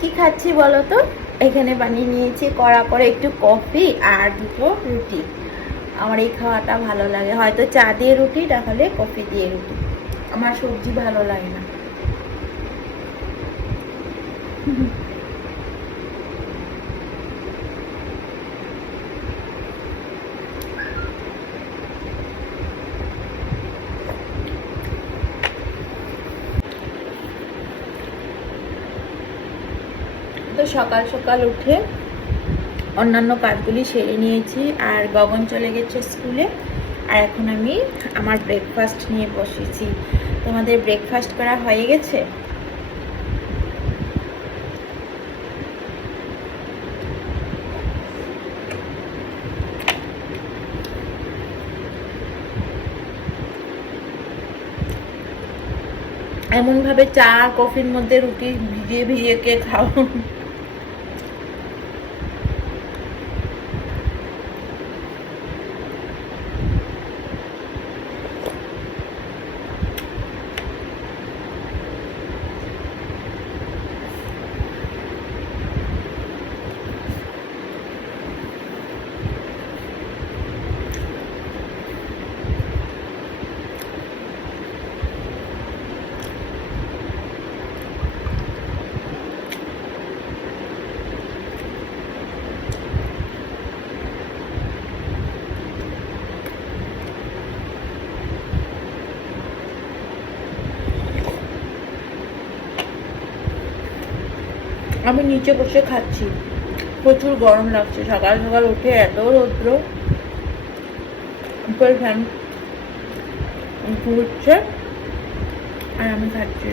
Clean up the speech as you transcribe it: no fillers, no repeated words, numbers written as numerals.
কি খাচ্ছি বলো তো? এখানে বানিয়ে নিয়েছি কড়া করে একটু কফি আর দুটো রুটি। আমার এই খাওয়াটা ভালো লাগে, হয়তো চা দিয়ে রুটি, তাহলে কফি দিয়ে রুটি। আমার সবজি ভালো লাগে না। তো সকাল সকাল উঠে অন্যান্য কাজগুলি সেরে নিয়েছি, আর গগন চলে গেছে স্কুলে। আর এখন আমি আমার ব্রেকফাস্ট নিয়ে বসেছি। তোমাদের ব্রেকফাস্ট করা হয়ে গেছে? এমনভাবে চা কফির মধ্যে রুটি ভিজিয়ে ভিজিয়ে কে খাও? আমি নিচে বসে খাচ্ছি, প্রচুর গরম লাগছে। সকাল সকাল উঠে এত রৌদ্র, উপরে ফ্যান ঘুরছে আর আমি খাচ্ছি।